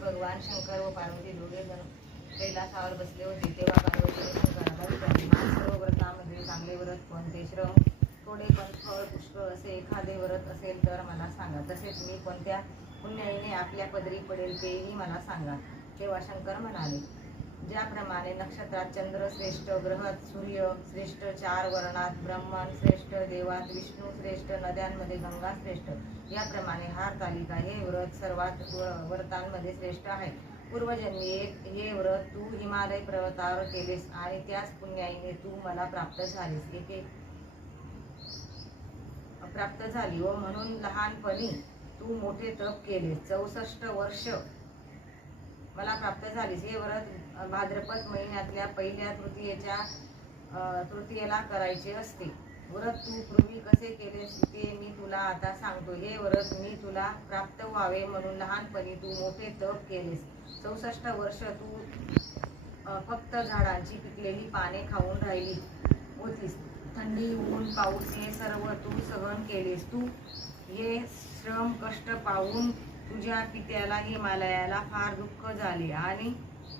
भगवान शंकर व पार्वती दोघे जण कैलासावर बसले होते. तेव्हा पार्वती शंकराला विचारले, सर्व व्रतामध्ये चांगले व्रत कोणते? श्रम थोडे पण फळ पुष्कळ असे एखादे व्रत असेल तर मला सांगा. तसेच मी कोणत्या पुण्याईने आपल्या पदरी पडेल तेही मला सांगा. तेव्हा शंकर म्हणाले, ज्याप्रमाणे नक्षत्रात चंद्र श्रेष्ठ, ग्रहात सूर्य श्रेष्ठ, 4 वर्णात ब्रह्मण श्रेष्ठ, देवात विष्णू श्रेष्ठ, नद्यांमध्ये गंगा श्रेष्ठ, याप्रमाणे हारतालिका हे व्रत सर्वात व्रतांमध्ये श्रेष्ठ आहे. पूर्वजन्मी हे व्रत तू हिमालय पर्वतावर केलेस आणि त्याच पुण्याईने तू मला प्राप्त झाली व म्हणून लहानपणी तू मोठे तप केले. 64 वर्ष मला प्राप्त झालीस. हे व्रत भाद्रपद महिन्यातल्या पहिल्या तृतीयेला करायचे असते. व्रत तू पूर्वी कसे केलेस ते मी तुला आता सांगतो. हे व्रत मी तुला प्राप्त व्हावे म्हणून लहानपणी तू मोठे तप केलेस. 64 वर्ष तू फक्त झाडांची पिकलेली पाने खाऊन राहिली होतीस. थंडी, ऊन, पाऊस हे सर्व तू सहन केलेस. तू हे श्रम कष्ट पाहून तुझ्या पित्याला हिमालयाला फार दुःख झाले आणि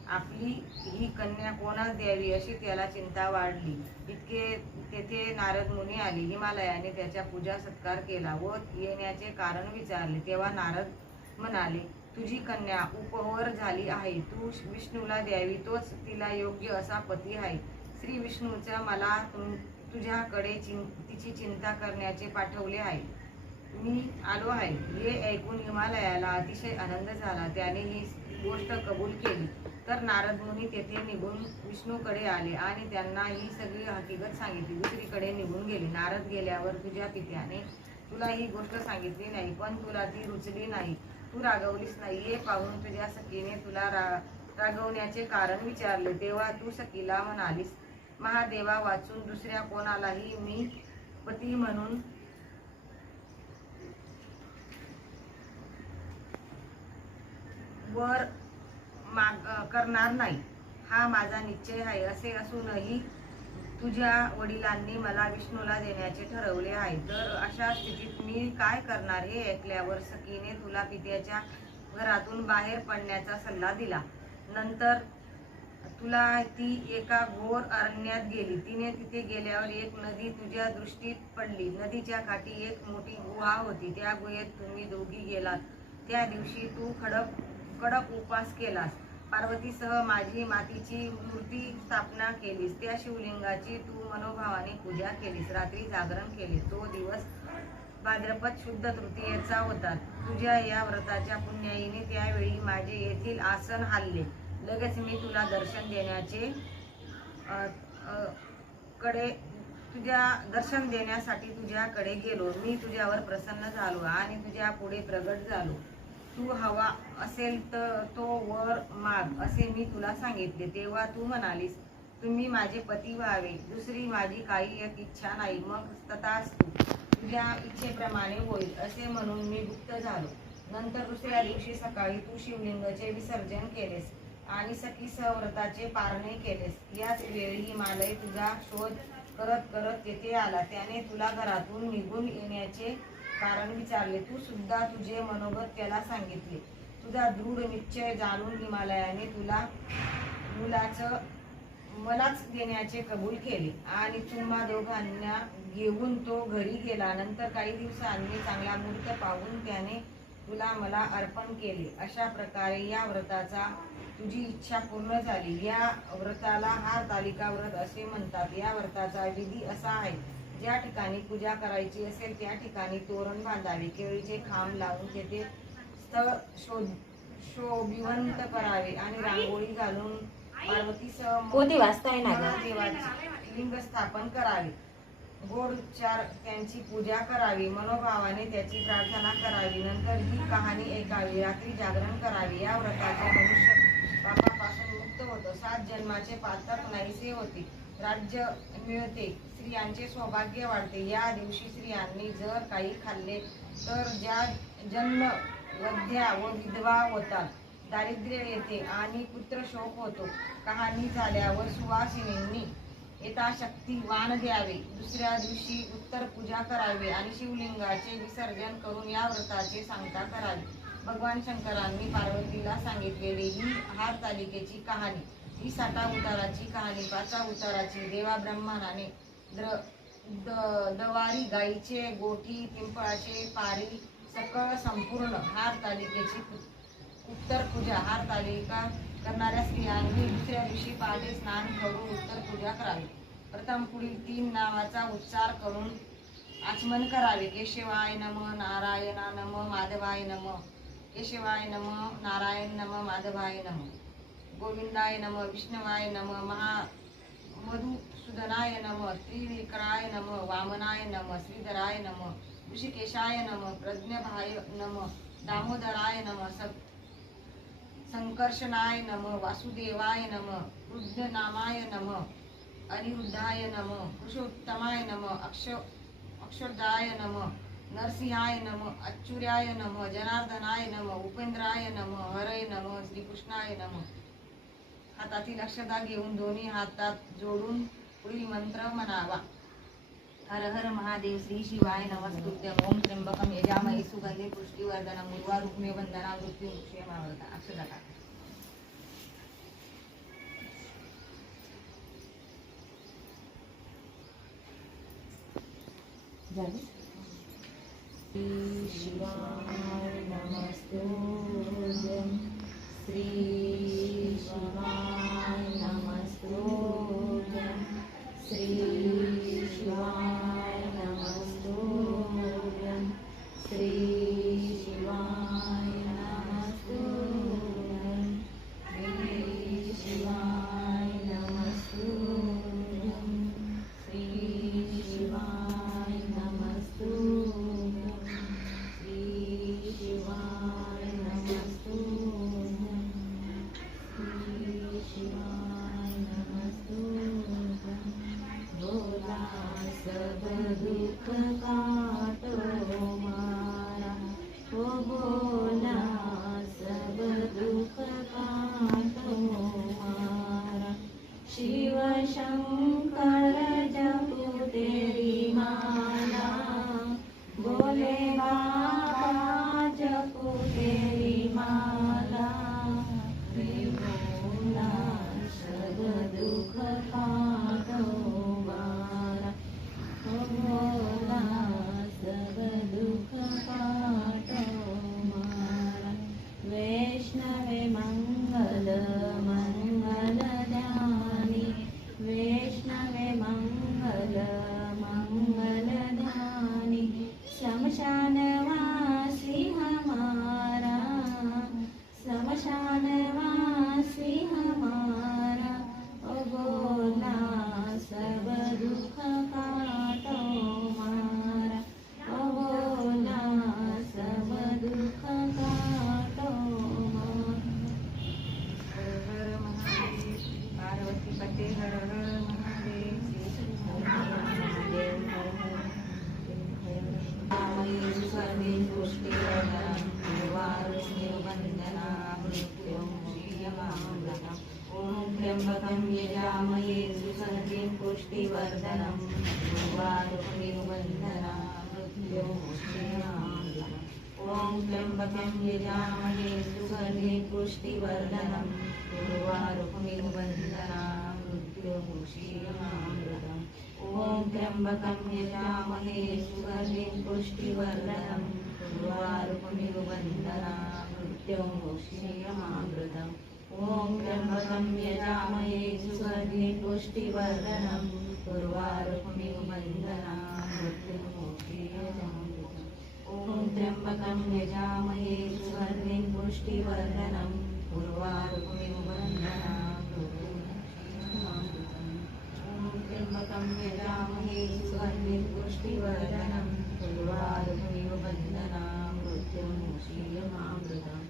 आपली ही कन्या कोणास द्यावी अशी त्याला चिंता वाढली. इतके तेथे नारद मुनी आले. हिमालयाने त्याच्या पूजा सत्कार केला व येण्याचे कारण विचारले. तेव्हा नारद म्हणाले, तुझी कन्या उपवर झाली आहे. तू विष्णूला द्यावी, तोच तिला योग्य असा पती आहे. श्री विष्णूचा मला तुझ्याकडे तिची चिंता करण्याचे पाठवले आहे. मी आलो आहे. हे ऐकून हिमालयाला अतिशय आनंद झाला. त्याने ही गोष्ट कबूल केली. तर नारद मुनी तेथे निघून विष्णूकडे आले आणि त्यांना ही सगळी हकीकत सांगितली. दुसरीकडे निघून गेले. नारद गेल्यावर तुझ्या पित्याने तुला ही गोष्ट सांगितली नाही, पण तुला ती रुचली नाही, तू रागवलीस नाही. हे पाहून तुझ्या सखीने तुला रागवण्याचे कारण विचारले. तेव्हा तू सखीला म्हणालीस, महादेवा वाचून दुसऱ्या कोणालाही मी पती म्हणून वर करणार नाही. हा माझा निश्चय आहे. असे असूनही तुझ्या वडिलांनी मला विष्णूला देण्याचे ठरवले आहे. तर अशा स्थितीत मी काय करणार? हे ऐकल्यावर सखीने तुला पित्याच्या घरातून बाहेर पडण्याचा सल्ला दिला. नंतर तुला ती एका घोर अरण्यात गेली. तिने तिथे गेल्यावर एक नदी तुझ्या दृष्टीत पडली. नदीच्या काठी एक मोठी गुहा होती. त्या गुहेत तुम्ही दोघी गेलात. त्या दिवशी तू कडक उपवास केलास. पार्वतीसह माझी मातीची मूर्ती स्थापना केलीस. त्या शिवलिंगाची तू मनोभावाने पूजा केलीस. रात्री जागरण केले. तो दिवस भाद्रपद शुद्ध तृतीयेचा होता. तुझ्या या व्रताच्या पुण्याईने त्यावेळी माझे येथील आसन हलले. लगेच मी तुला दर्शन देण्यासाठी तुझ्याकडे गेलो. मी तुझ्यावर प्रसन्न झालो आणि तुझ्या पुढे प्रगट झालो. तू हवा असेल तर तो वर माग असे मी तुला सांगितले. तेव्हा तू म्हणालीस, तुम्ही माझे पती व्हावे. दुसरी माझी काही एक इच्छा नाही. मग तथास्तु, तुझ्या इच्छेप्रमाणे होईल असे म्हणून मी गुप्त झालो. नंतर दुसऱ्या दिवशी सकाळी तू शिवलिंगाचे विसर्जन केलेस आणि सखीसह व्रताचे पारणे केलेस. याच वेळी हिमालय तुझा शोध करत करत तेथे आला. त्याने तुला घरातून निघून येण्याचे कारण विचारले. तू सुद्धा तुझे मनोगत त्याला सांगितले. तुझा दृढ निश्चय जाणून हिमालयाने तुला मलाच देण्याचे कबूल केले आणि तुम्हा दोघांना घेऊन तो घरी गेला. नंतर काही दिवसांनी चांगला मुहूर्त पाहून त्याने तुला मला अर्पण केले. अशा प्रकारे या व्रताचा तुझी इच्छा पूर्ण झाली. या व्रताला हरतालिका व्रत असे म्हणतात. या व्रताचा विधी असा आहे, ज्या ठिकाणी पूजा करायची असेल त्या ठिकाणी तोरण बांधावे, केळीचे खांब लावून तेथे स्थळ शोभिवंत करावे आणि रांगोळी घालून पार्वतीसह महादेवाचे लिंग स्थापन करावे. गोडचार त्यांची पूजा करावी. मनोभावाने त्याची प्रार्थना करावी. नंतर ही कहाणी ऐकावी. रात्री जागरण करावे. या व्रताचे मनुष्य पापापासून मुक्त होतो. 7 जन्माचे पातक नाहीसे होते. राज्य मिळते. स्त्रियांचे सौभाग्य वाढते. या दिवशी स्त्रियांनी जर काही खाल्ले तर ज्या जन्म वध्या व विधवा होतात, दारिद्र्य येते आणि पुत्रशोक होतो. कहाणी झाल्यावर सुवासिनींनी यथाशक्ती वाण द्यावे. दुसऱ्या दिवशी उत्तर पूजा करावी आणि शिवलिंगाचे विसर्जन करून या व्रताचे सांगता करावी. भगवान शंकरांनी पार्वतीला सांगितलेली ही हरतालिकेची कहाणी. ही 7 अवताराची कहाणी. 5 अवताराची देवा ब्रह्माने दवारी, गाईचे गोठी, पिंपळाचे पारी सकळ संपूर्ण हरतालिकेची उत्तर पूजा. हरतालिका करणाऱ्या स्त्रियांनी दुसऱ्या दिवशी पहाटे स्नान करून उत्तर पूजा करावी. प्रथम पुढील 3 नावाचा उच्चार करून आचमन करावे. केशवाय नमः, नारायणा नमः, माधवाय नमः. केशवाय नमः, नारायण नमः, माधवाय नमः. गोविंदाय नमः, विष्णवाय नमः, मधुसूदनाय नमः, त्रिविक्राय नमः, वामनाय नमः, श्रीधराय नमः, ऋषिकेशाय नमः, प्रज्ञभाय नमः, दामोदराय नमः, संकर्षणाय नमः, वासुदेवाय नमः, रुद्रनामाय नमः, अनिरुद्धाय नमः पुरुषोत्तमाय नमः अक्षोद्धाय नमः नरसिंहाय नमः अच्युर्याय नमः जनार्दनाय नमः उपेंद्राय नमः हरय नमः श्रीकृष्णाय नमः. हातातील अक्षता घेऊन दोन्ही हातात जोडून पुढील मंत्र म्हणावा. हर हर महादेव श्री शिवाय नमस्तुभ्यं. ओम त्र्यंबकं यजामहे सुगंधे पुष्टिवर्धनम् उर्वारुकमेव वन्दना मृत्युमुक्षयमामृता. अक्षता टाका. श्री शिवाय नमस्तुभ्यं. श्री शिवाय नमस्तुभ्यं. श्री शिवाय नमस्तुभ्यं. श्री शिवाय नमस्तुभ्यं. श्री शिवाय नमस्तुभ्यं. श्री शिवाय नमस्तुभ्यं. श्री शिवाय नमस्तुभ्यं. श्री शिवाय नमस्तुभ्यं. भोला सब दुख काटो मारा, ओ भोला सब दुख काटो मारा. शिव शंकर जपो तेरी माला, बोले बाबा जपो तेरी माला. हे भोला सब दुख काटो मारा, ओ भोला सब दुख काटो मारा. वैष्णवे मंगल मंगल ध्यानी, वैष्णवे मंगल मंगल ध्यानी. शमशानवासी हमारा, शमशानवासी हमारा. ओ भोला सब दुख काटो मारा, ओ भोला सब दुख काटो मारा. हर हर महादेव. पार्वती पते हर हर महादेव. सर्वे पुष्टिवर्धनम् उर्वारुकमेव वन्दना मृत्युमुक्षयमामृतम्. ॐ त्र्यम्बकं यजामहे सुगन्धिं पुष्टिवर्धनम् उर्वारुकमेव वन्दना मृत्युमुक्षयमामृतम्. ॐ त्र्यम्बकं यजामहे सुगन्धिं पुष्टिवर्धनम् उर्वारुकमेव वन्दना मृत्युमुक्षयमामृतम्. ॐ त्र्यम्बकं यजामहे सुगन्धिं पुष्टिवर्धनम् उर्वारुकमेव वन्दना मृत्युमुक्षयमामृतम्. ॐ त्र्यम्बकं यजामहे सुगन्धिं पुष्टिवर्धनम् उर्वारुकमेव वन्दना मृत्युमुक्षयमामृतम्. ॐ त्र्यम्बकं यजामहे सुगन्धिं पुष्टिवर्धनम् उर्वारुकमेव वन्दना मृत्युमुक्षयमामृतम्. त्र्यम्बकं यजामहे सुगन्धिं पुष्टिवर्धनम् उर्वारुकमेव वन्दना मृत्युमुक्षयमामृतम्.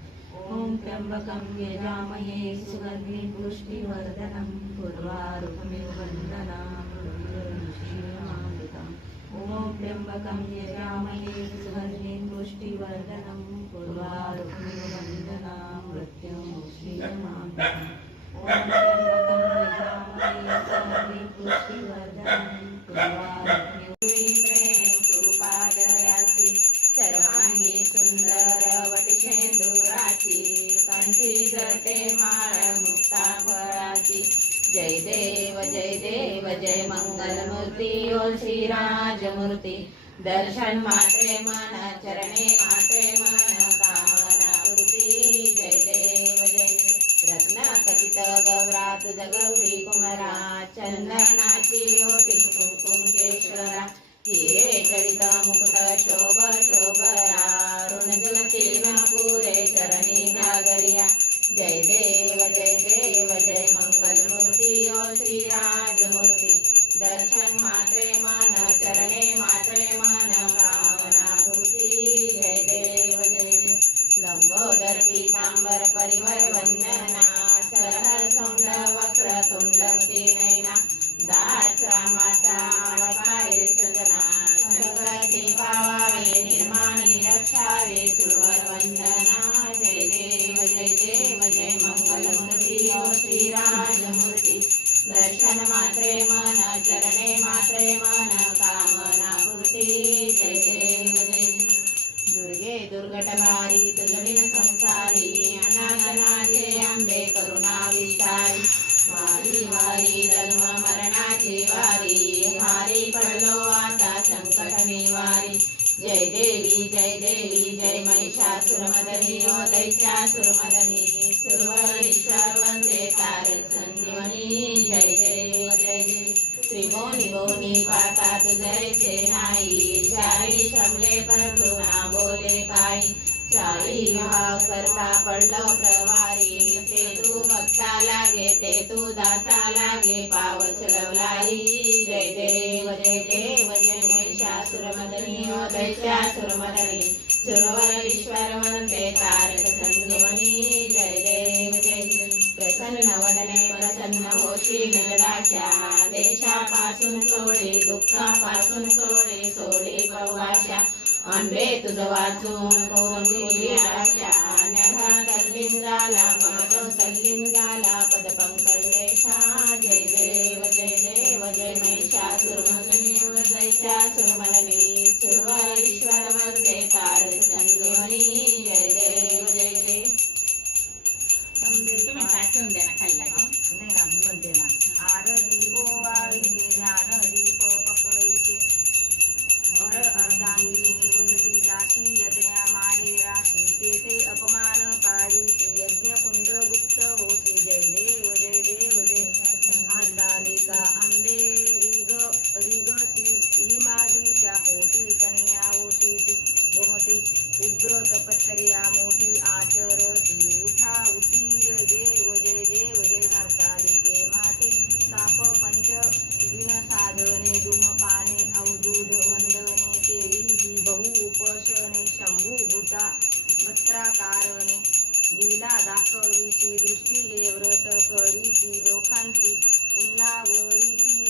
ॐ त्र्यम्बकं यजामहे सुगन्धिं पुष्टिवर्धनम् उर्वारुकमेव वन्दना मृत्युमुक्षयमामृतम्. ॐ त्र्यम्बकं यजामहे सुगन्धिं पुष्टिवर्धनम् उर्वारुकमेव वन्दना मृत्युमुक्षयमामृतम्. ॐ त्र्यम्बकं यजामहे सुगन्धिं पुष्टिवर्धनम् उर्वारुकमेव प्रेम कृपादयासि सर्वांगी सुंदर वटिशेंदुराची कंठी जटे माळ मुक्ता फळाची. जय देव जय मंगलमूर्ती ओ श्रीराजमूर्ती. दर्शन मात्रे मन चरणे मात्रे मन कामना पूर्ती. जय देव रत्न कथित गौरा तुझ गौरी कुमरा. चंदनाची ओटी कुंकुम केशरा. हिरे जडित मुकुट शोभ शोभरा. ऋणजुलती न पुरे चरणी घागरिया. जय देव जय मंगलमूर्ती ओ श्रीराजमूर्ती. दर्शन मात्रे मन चरणे मात्रे मन कामना पूर्ती. जय देव लंबोदर पीतांबर परिमल वंदना. सरहर सौंड वक्र तुंड नैना. वंदने मात्रे मन कामना पूर्ती जय देव जय दुर्गे दुर्घटभारी तुझविन संसारी अनाथनाचे आंबे करुणा विचारी वारी वारी जन्म मरणाची वारी हारी पडलो आता संकट निवारी जय देवी जय महिषासुरमर्दिनी ओ दैत्यासुरमर्दिनी सुरवरीश्वर वंदे तारक संजीवनी जय देव त्रिभुवनी भुवनी पाहता तुझैसे नाही चारी शमले परंतु ना बोले काही चारी भाव करता पडलो प्रवारी ते तू भक्ता लागे ते तू दासा लागे पावस लवलारी जय देव जय महिषासुरमर्दिनी ओ दैत्यासुरमर्दिनी सुरवरीश्वर वंदे तारक संजीवनी जय देव जय प्रसन्न वदने प्रसन्न होशील जगाच्या देशापासून सोडे दुःखापासून सोडे प्रवाशा आंबे तुझं वाचून कौरंगी आशा नभा तल्लिंगाला पद तल्लिंगाला पद पंकजेशा जय देव जय महिषासुरमर्दिनी दैत्यासुरमर्दिनी सुरवरीश्वर वंदे तारक संजीवनी जय देव जय तुम्ही साठवून द्या ना खायला नाही ना मी म्हणते ना आरती ओवाळीचे ध्यान दीप पकळीचे अर अर्धांगी निवसती जाशी यज्ञा माहे राशी तेथे अपमान काळीशी यज्ञ कुंड गुप्त होती जय देव जय हातालिका आंबे रिगसी हिमाद्रीच्या पोटी कन्या होती गोमती उग्र तपश्चर्या मोठी आचरती उठा उठी जय देव हरतालिके माते ताप पंच दिन साधने धूमपाने अवधूत वंदने केली बहु उपोषणे शंभू भूता वस्त्राकारणे लीला दाखविशी दृष्टी हे व्रत करीसी लोकांची पुन्हावरीसी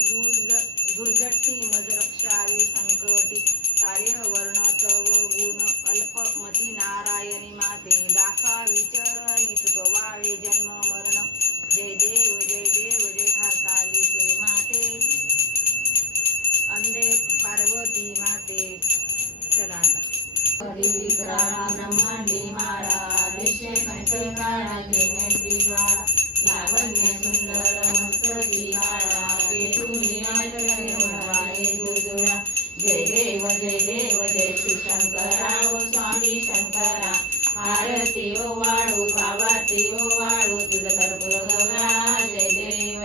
दुर्जटी मज रक्षावे संकटी कार्यवर्ण तव गुण अल्पमती नारायणी माते दाखा विचरणी सुखवावे जन्म मरण जय देव जय हरतालिके माते अंबे पार्वती माते चला आता विक्राळा ब्रह्मांडी माळा देशे कंठकाळा केनेत्री ज्वाळा लावण्य सुंदर मस्तकी बाळा केतुनी नाटवाळे दुर्दुळा जय देव जय शिवशंकरा ओ स्वामी शंकरा आरती ओ वाळू पावाती ओ वाळू तुझ कर्पूर गौरा जय देव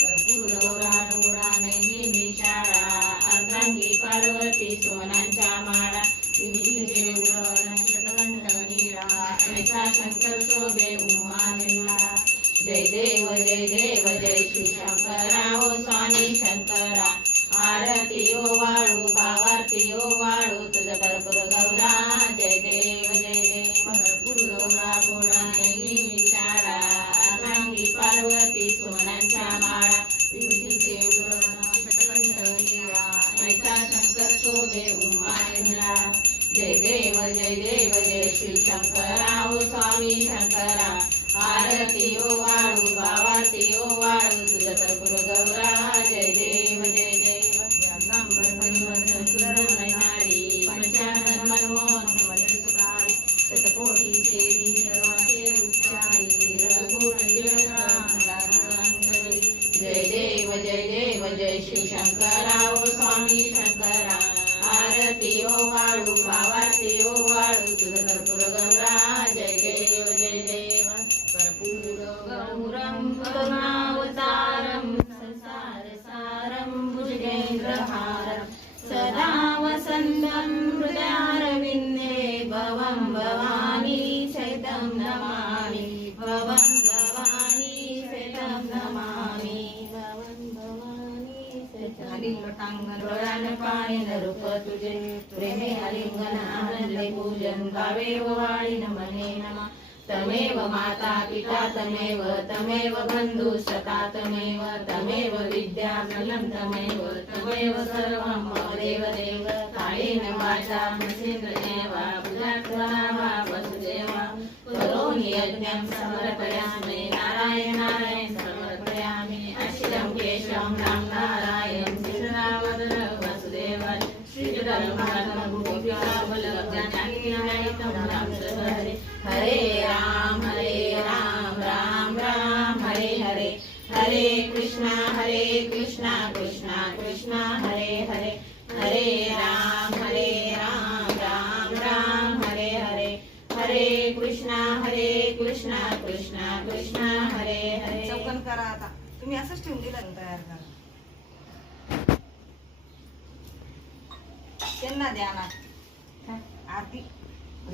कर्पूर गौरा डोळा नेहमी शाळा अर्धांगी पार्वती सोनांच्या माळा विभूतीचे उरण शतकंठ नीरा ऐसा शंकर शोभे उमा निर्मळा जय देव जय शिवशंकरा ओ स्वामी शंकरा आरती ओ वाळू पावाती ओ वाळू तुझ कर्पूर गौरा जय देव कर्पूर गौरा गोडा नेहमी शाळा अर्धांगी पार्वती सोनांच्या माळा विभूतीचे उरण शतकंठ नीरा ऐसा शंकर शोभे उमा निर्मळा जय देव जय शिवशंकरा ओ स्वामी शंकरा आरती ओ वाळू पावाती ओ वाळू तुझ कर्पूर गौरा जय देव जगदांबर परिवर्तन सुंदर नारी पंचानन मनमोहन मनसुखारी शतकोटीचे वीरवाटे उच्चारी जय देव जय शिवशंकरा ओ स्वामी शंकरा आरती ओ वाळू पावाती ओ वाळू तुझ कर्पूर गौरा जय देव कर्पूर गौरं करुणावतारं संसार सारं भुजगेन्द्रहारं सदा वसन्तं हृदयारविन्दे भवं भवानी शैतं नमामि भवं भवानी शैतं नमामि लोटांगण पाणी रूप तुझे प्रेमे आलिंगन आनंदे पूजन गावे वाळी नमने नमा तमेव माता पिता तमेव बंधु सखा तमेव विद्या बलं तमेव सर्वं मम देव कायेन वाचा मनसेन्द्रियेवा बुद्ध्यात्मना वसुदेवा करोमि यज्ञं समर्पयामि नारायणाय समर्पयामि अखिलं केशवं नारायण हरे हरे कृष्णा कृष्णा कृष्णा हरे हरे हरे राम राम राम हरे हरे हरे कृष्णा कृष्णा कृष्णा हरे हरे चौकन करा आता तुम्ही असंच ठेवून दिलं तयार करा त्यांना द्या ना आरती